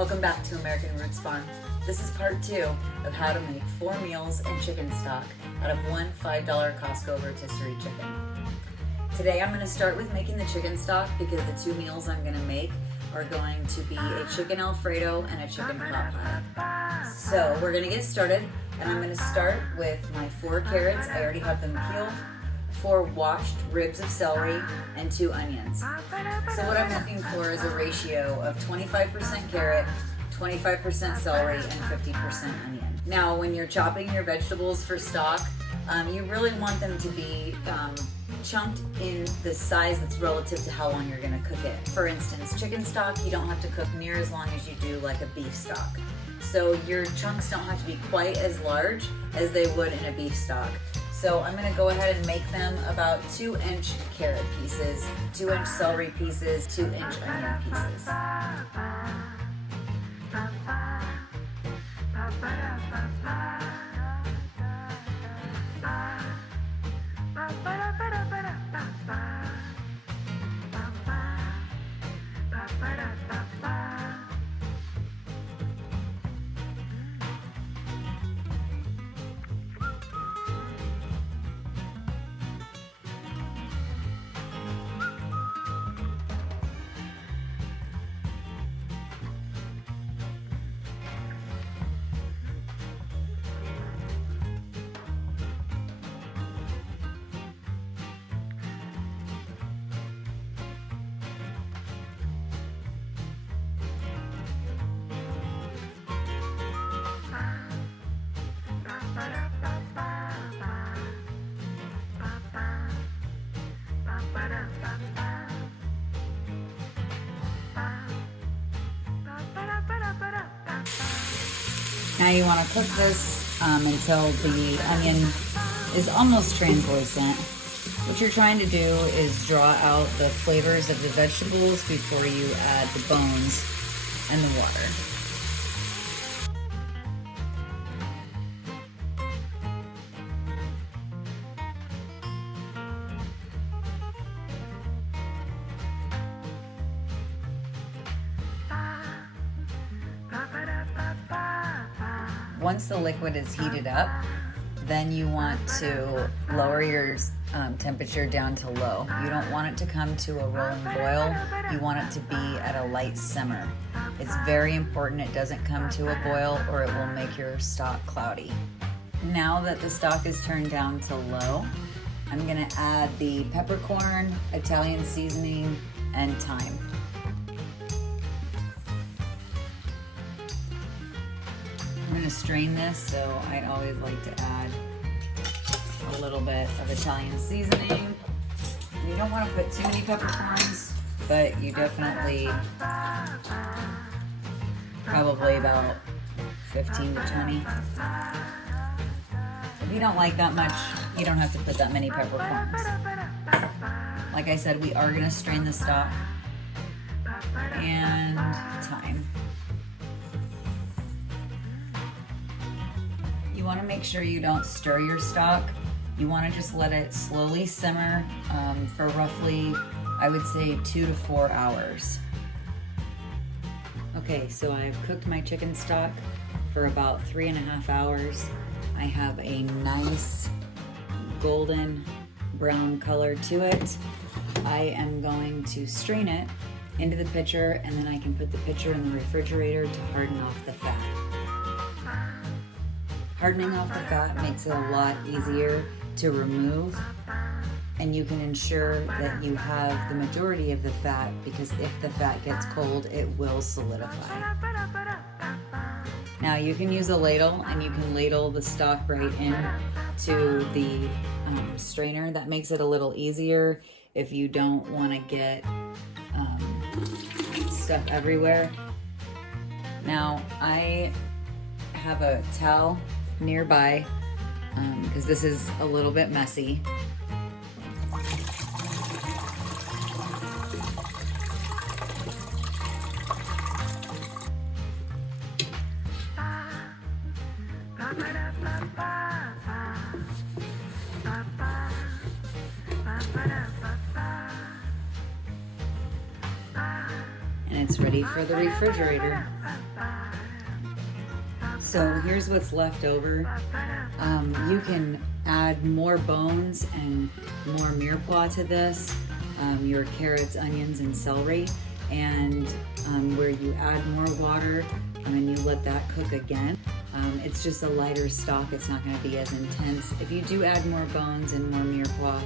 Welcome back to American Roots Farm. This is part 2 of how to make 4 meals and chicken stock out of one $5 Costco rotisserie chicken. Today I'm going to start with making the chicken stock because the 2 meals I'm going to make are going to be a chicken Alfredo and a chicken pot pie. So we're going to get started, and I'm going to start with my 4 carrots. I already have them peeled, 4 washed ribs of celery, and 2 onions. So what I'm looking for is a ratio of 25% carrot, 25% celery, and 50% onion. Now, when you're chopping your vegetables for stock, you really want them to be chunked in the size that's relative to how long you're going to cook it. For instance, chicken stock, you don't have to cook near as long as you do like a beef stock. So your chunks don't have to be quite as large as they would in a beef stock. So I'm going to go ahead and make them about 2-inch carrot pieces, 2-inch celery pieces, 2-inch onion pieces. Now you want to cook this until the onion is almost translucent. What you're trying to do is draw out the flavors of the vegetables before you add the bones and the water. Once the liquid is heated up, then you want to lower your temperature down to low. You don't want it to come to a rolling boil. You want it to be at a light simmer. It's very important it doesn't come to a boil or it will make your stock cloudy. Now that the stock is turned down to low, I'm gonna add the peppercorn, Italian seasoning, and thyme. I'm going to strain this, so I always like to add a little bit of Italian seasoning. You don't want to put too many peppercorns, but you definitely, probably about 15 to 20. If you don't like that much, you don't have to put that many peppercorns. Like I said, we are going to strain the stock, and thyme. You want to make sure you don't stir your stock. You want to just let it slowly simmer for roughly, I would say, 2 to 4 hours. Okay, so I've cooked my chicken stock for about 3.5 hours. I have a nice golden brown color to it. I am going to strain it into the pitcher, and then I can put the pitcher in the refrigerator to harden off the fat. Hardening off the fat makes it a lot easier to remove, and you can ensure that you have the majority of the fat, because if the fat gets cold, it will solidify. Now you can use a ladle, and you can ladle the stock right in to the strainer. That makes it a little easier if you don't want to get stuff everywhere. Now I have a towel nearby because this is a little bit messy. And it's ready for the refrigerator. So here's what's left over. You can add more bones and more mirepoix to this, your carrots, onions, and celery. And where you add more water and you let that cook again, it's just a lighter stock. It's not going to be as intense. If you do add more bones and more mirepoix,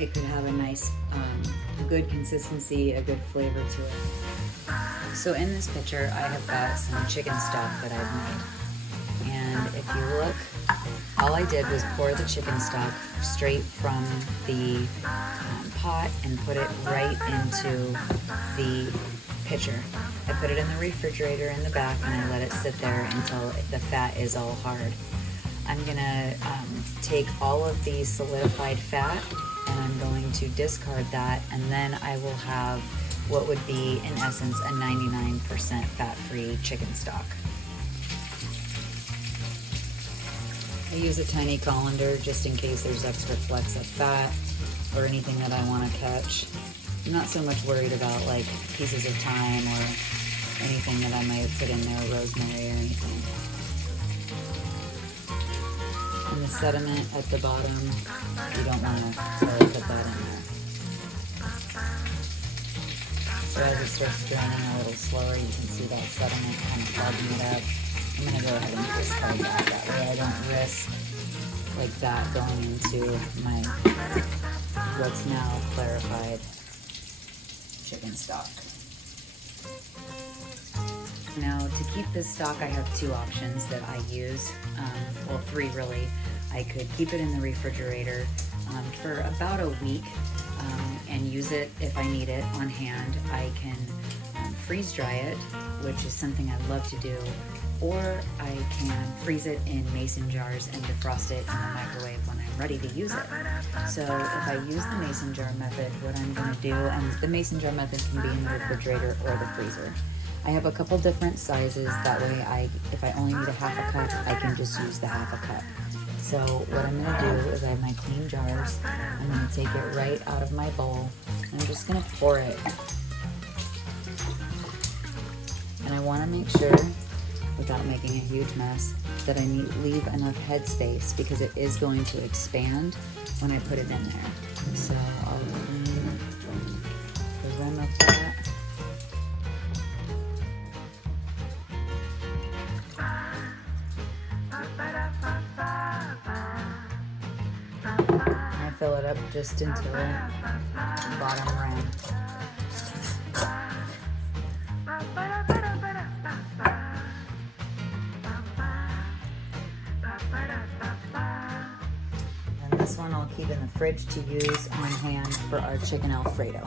it could have a nice, good consistency, a good flavor to it. So in this picture, I have got some chicken stock that I've made. And if you look, all I did was pour the chicken stock straight from the pot and put it right into the pitcher. I put it in the refrigerator in the back and I let it sit there until the fat is all hard. I'm gonna take all of the solidified fat and I'm going to discard that, and then I will have what would be, in essence, a 99% fat-free chicken stock. I use a tiny colander just in case there's extra flecks of fat or anything that I want to catch. I'm not so much worried about like pieces of thyme or anything that I might put in there, rosemary or anything. And the sediment at the bottom, you don't want to really put that in there. So as it starts draining a little slower, you can see that sediment kind of clogging it up. I'm going to go ahead and discard that. That way I don't risk like that going into my what's now clarified chicken stock. Now to keep this stock, I have two options that I use. Well, three really. I could keep it in the refrigerator for about a week and use it if I need it on hand. I can freeze dry it, which is something I love to do, or I can freeze it in mason jars and defrost it in the microwave when I'm ready to use it. So if I use the mason jar method, what I'm going to do, and the mason jar method can be in the refrigerator or the freezer. I have a couple different sizes, that way if I only need a half a cup, I can just use the half a cup. So what I'm going to do is I have my clean jars. I'm going to take it right out of my bowl and I'm just going to pour it. And I want to make sure, without making a huge mess, that I leave enough headspace because it is going to expand when I put it in there. So I'll clean the rim of that. I fill it up just until the bottom rim. And this one I'll keep in the fridge to use on hand for our Chicken Alfredo.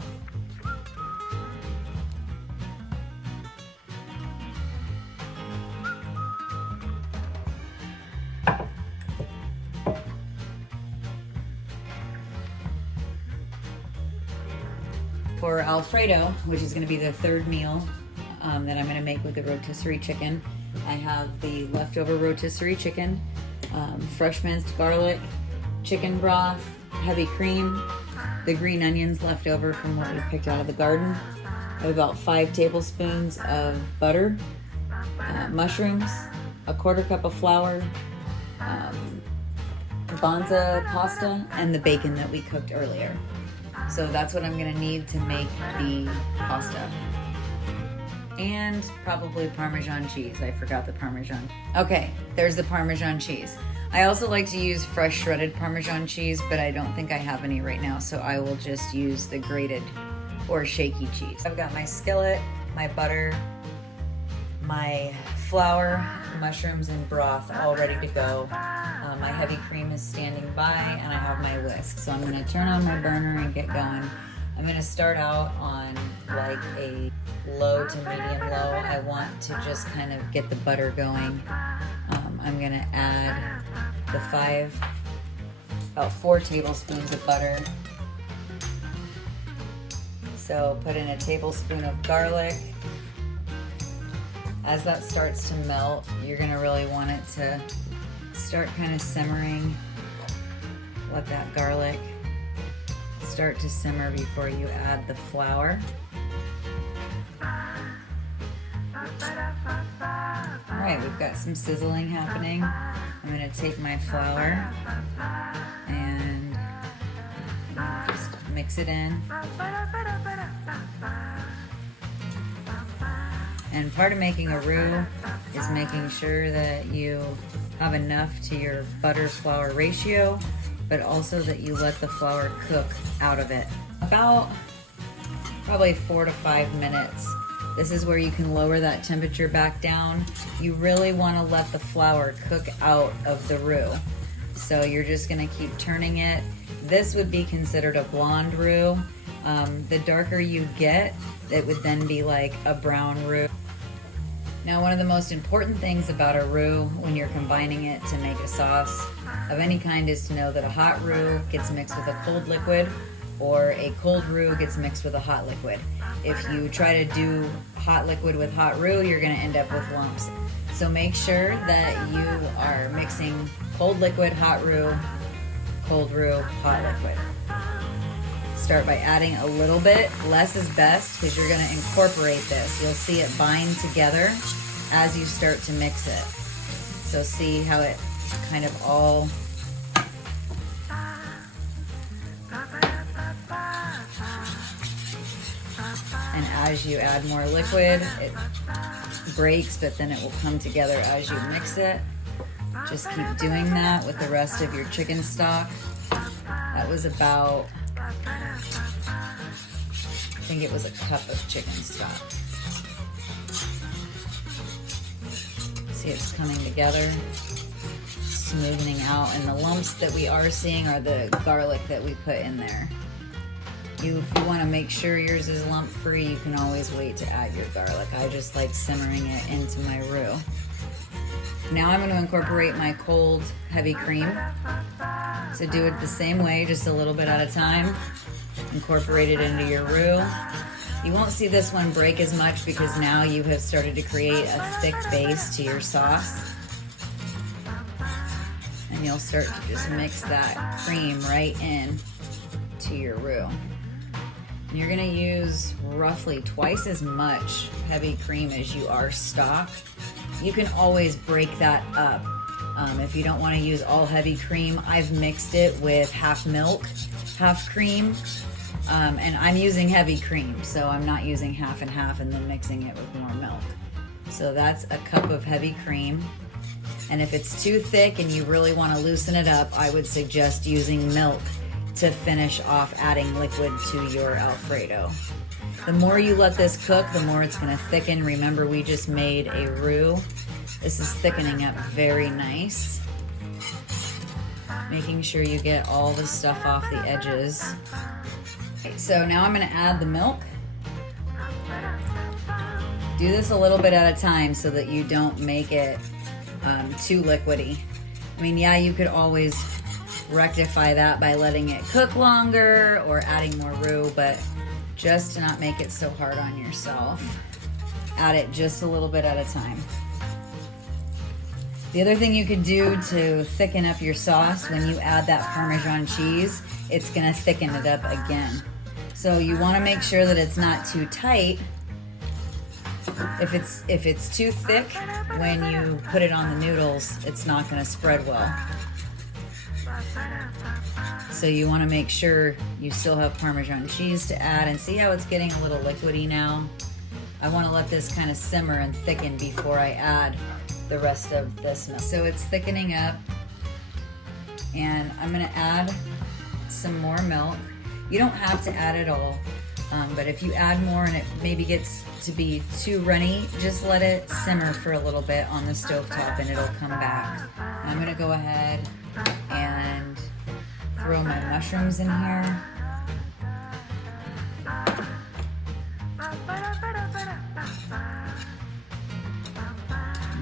For Alfredo, which is going to be the third meal that I'm going to make with the rotisserie chicken, I have the leftover rotisserie chicken, fresh minced garlic, chicken broth, heavy cream, the green onions left over from what we picked out of the garden. I have about 5 tablespoons of butter, mushrooms, a quarter cup of flour, bonza pasta, and the bacon that we cooked earlier. So that's what I'm gonna need to make the pasta. And probably Parmesan cheese. I forgot the Parmesan. Okay, there's the Parmesan cheese. I also like to use fresh shredded Parmesan cheese, but I don't think I have any right now, so I will just use the grated or shaky cheese. I've got my skillet, my butter, my flour, mushrooms, and broth all ready to go. My heavy cream is standing by, and I have my whisk. So I'm gonna turn on my burner and get going. I'm gonna start out on like a low to medium low. I want to just kind of get the butter going. I'm gonna add about 4 tablespoons of butter. So put in a tablespoon of garlic. As that starts to melt, you're gonna really want it to start kind of simmering. Let that garlic start to simmer before you add the flour. All right, we've got some sizzling happening. I'm gonna take my flour and just mix it in. And part of making a roux is making sure that you have enough to your butter-flour ratio, but also that you let the flour cook out of it. About probably 4 to 5 minutes. This is where you can lower that temperature back down. You really want to let the flour cook out of the roux. So you're just gonna keep turning it. This would be considered a blonde roux. The darker you get, it would then be like a brown roux. Now, one of the most important things about a roux when you're combining it to make a sauce of any kind is to know that a hot roux gets mixed with a cold liquid, or a cold roux gets mixed with a hot liquid. If you try to do hot liquid with hot roux, you're gonna end up with lumps. So make sure that you are mixing cold liquid, hot roux, cold roux, hot liquid. Start by adding a little bit. Less is best because you're gonna incorporate this. You'll see it bind together as you start to mix it. So see how it kind of all and as you add more liquid, it breaks, but then it will come together as you mix it. Just keep doing that with the rest of your chicken stock. That was about, I think it was a cup of chicken stock. See, it's coming together, smoothing out, and the lumps that we are seeing are the garlic that we put in there. If you want to make sure yours is lump free, you can always wait to add your garlic. I just like simmering it into my roux. Now I'm going to incorporate my cold heavy cream. So do it the same way, just a little bit at a time. Incorporate it into your roux. You won't see this one break as much because now you have started to create a thick base to your sauce. And you'll start to just mix that cream right in to your roux. And you're gonna use roughly twice as much heavy cream as you are stock. You can always break that up. If you don't want to use all heavy cream, I've mixed it with half milk, half cream, and I'm using heavy cream, so I'm not using half and half and then mixing it with more milk. So that's a cup of heavy cream. And if it's too thick and you really want to loosen it up, I would suggest using milk to finish off adding liquid to your Alfredo. The more you let this cook, the more it's going to thicken. Remember, we just made a roux. This is thickening up very nice. Making sure you get all the stuff off the edges. Okay, so now I'm going to add the milk. Do this a little bit at a time so that you don't make it too liquidy. I mean, yeah, you could always rectify that by letting it cook longer or adding more roux, but just to not make it so hard on yourself, add it just a little bit at a time. The other thing you could do to thicken up your sauce, when you add that Parmesan cheese, it's gonna thicken it up again. So you wanna make sure that it's not too tight. If it's too thick, when you put it on the noodles, it's not gonna spread well. So you want to make sure you still have Parmesan cheese to add, and see how it's getting a little liquidy now? I want to let this kind of simmer and thicken before I add the rest of this milk. So it's thickening up, and I'm going to add some more milk. You don't have to add it all, but if you add more and it maybe gets to be too runny, just let it simmer for a little bit on the stovetop and it'll come back. And I'm going to go ahead and throw my mushrooms in here.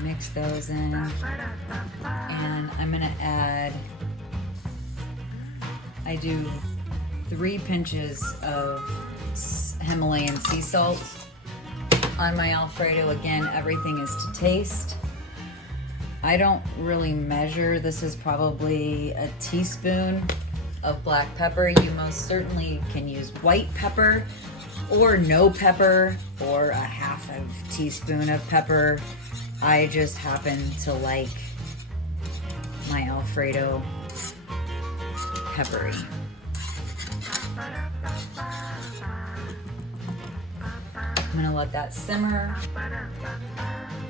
Mix those in. And I'm gonna add, I do 3 pinches of Himalayan sea salt on my Alfredo. Again, everything is to taste. I don't really measure. This is probably a teaspoon of black pepper. You most certainly can use white pepper or no pepper, or a half of teaspoon of pepper. I just happen to like my Alfredo peppery. I'm gonna let that simmer.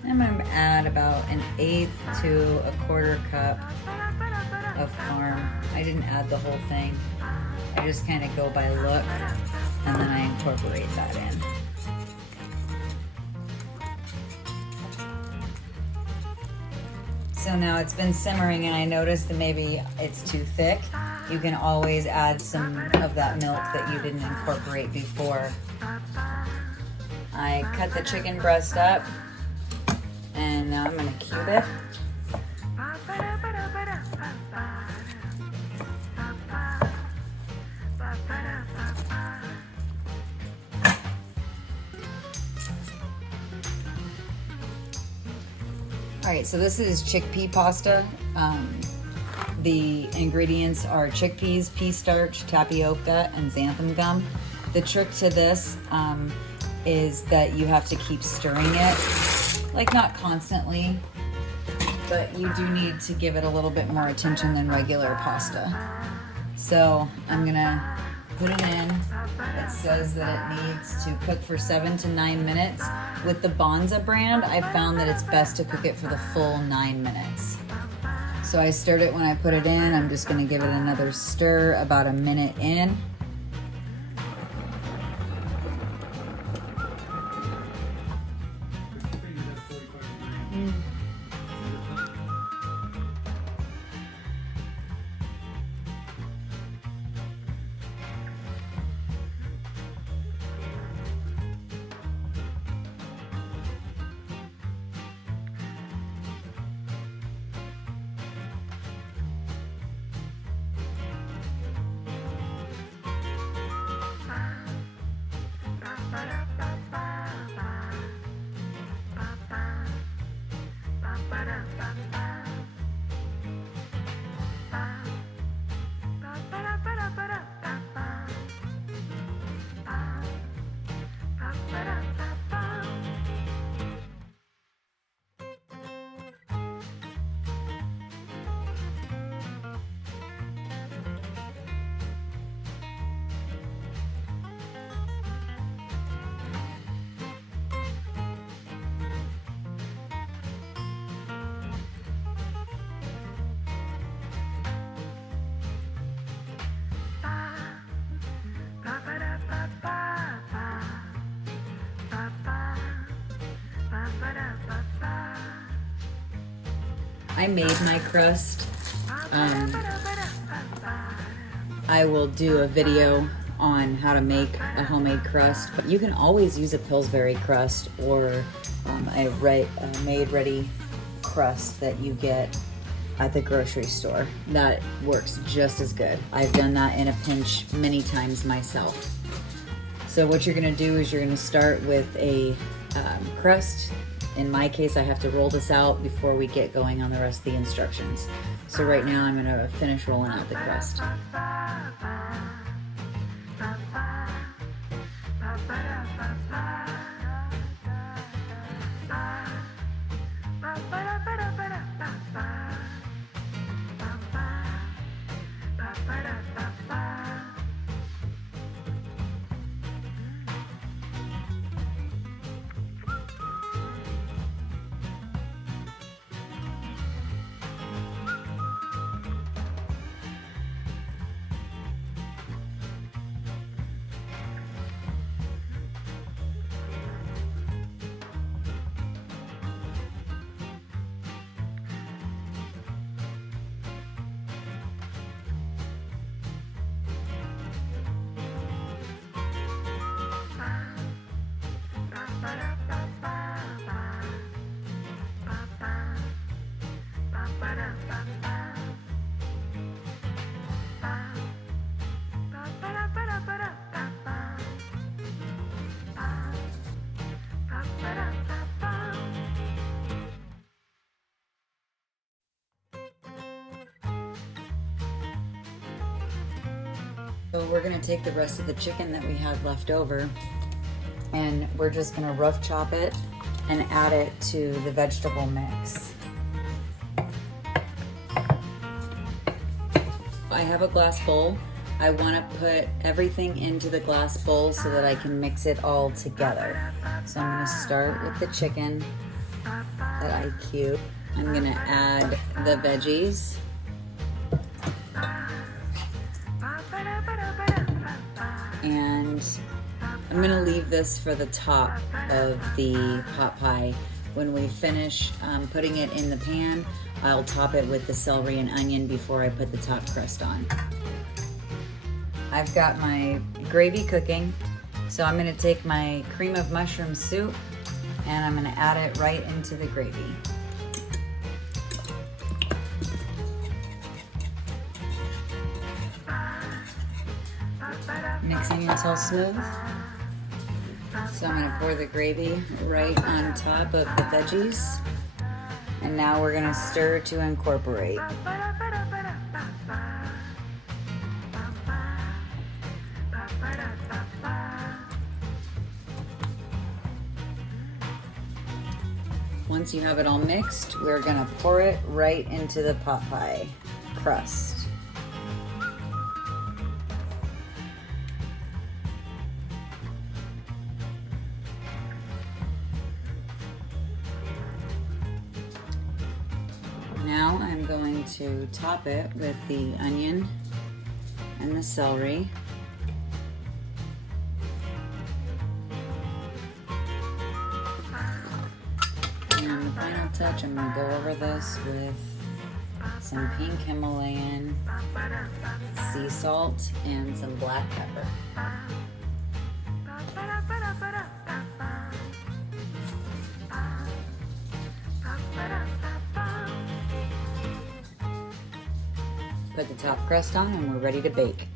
I'm gonna add about 1/8 to 1/4 cup of parm. I didn't add the whole thing. I just kind of go by look, and then I incorporate that in. So now it's been simmering and I noticed that maybe it's too thick. You can always add some of that milk that you didn't incorporate before. I cut the chicken breast up and now I'm gonna cube it. All right, so this is chickpea pasta. The ingredients are chickpeas, pea starch, tapioca, and xanthan gum. The trick to this is that you have to keep stirring it, like not constantly, but you do need to give it a little bit more attention than regular pasta. So I'm gonna put it in. It says that it needs to cook for 7 to 9 minutes. With the Bonza brand, I found that it's best to cook it for the full 9 minutes. So I stirred it when I put it in. I'm just gonna give it another stir about a minute in. I made my crust. I will do a video on how to make a homemade crust, but you can always use a Pillsbury crust or a made ready crust that you get at the grocery store. That works just as good. I've done that in a pinch many times myself. So what you're gonna do is you're gonna start with a crust. In my case, I have to roll this out before we get going on the rest of the instructions. So right now I'm gonna finish rolling out the crust. So we're gonna take the rest of the chicken that we had left over and we're just gonna rough chop it and add it to the vegetable mix. I have a glass bowl. I want to put everything into the glass bowl so that I can mix it all together. So I'm going to start with the chicken that I cubed. I'm going to add the veggies. And I'm going to leave this for the top of the pot pie. When we finish putting it in the pan, I'll top it with the celery and onion before I put the top crust on. I've got my gravy cooking, so I'm going to take my cream of mushroom soup and I'm going to add it right into the gravy. Mixing until smooth. So I'm going to pour the gravy right on top of the veggies. And now we're going to stir to incorporate. Once you have it all mixed, we're going to pour it right into the pot pie crust. Now I'm going to top it with the onion and the celery. And the final touch, I'm going to go over this with some pink Himalayan sea salt and some black pepper. Put the top crust on and we're ready to bake.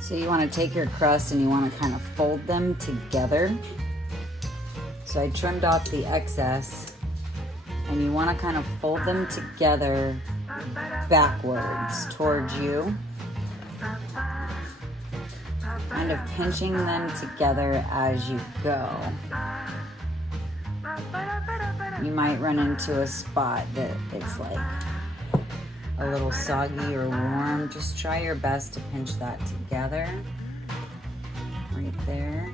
So you want to take your crust and you want to kind of fold them together. So I trimmed off the excess, and you want to kind of fold them together backwards towards you, kind of pinching them together as you go. You might run into a spot that it's like a little soggy or warm. Just try your best to pinch that together right there.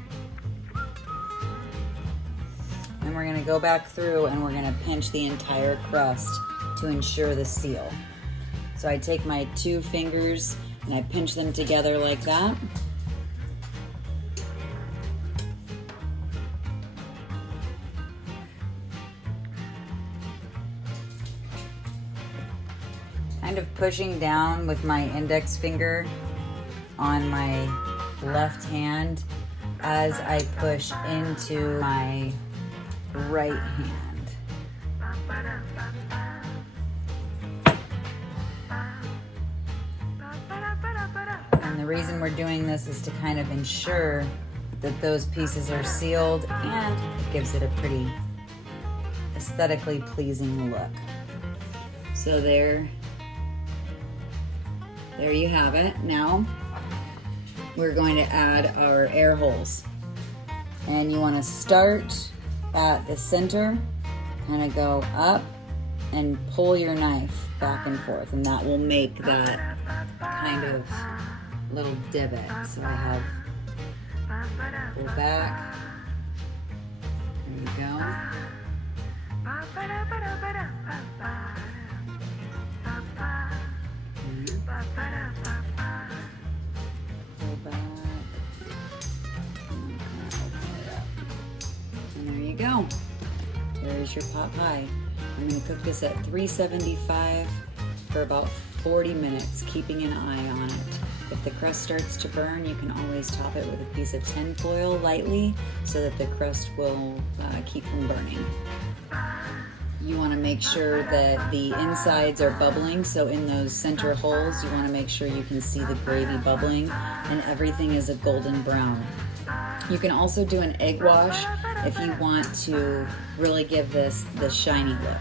And we're going to go back through and we're going to pinch the entire crust to ensure the seal. So I take my 2 fingers and I pinch them together like that. Kind of pushing down with my index finger on my left hand as I push into my right hand. And the reason we're doing this is to kind of ensure that those pieces are sealed, and it gives it a pretty aesthetically pleasing look. So there you have it. Now we're going to add our air holes. And you want to start at the center, kind of go up and pull your knife back and forth, and that will make that kind of little divot. So I have pull back. There you go. Pull back. go. There's your pot pie. I'm gonna cook this at 375 for about 40 minutes, keeping an eye on it. If the crust starts to burn, you can always top it with a piece of tin foil lightly so that the crust will keep from burning. You want to make sure that the insides are bubbling, so in those center holes you want to make sure you can see the gravy bubbling and everything is a golden brown. You can also do an egg wash if you want to really give this the shiny look.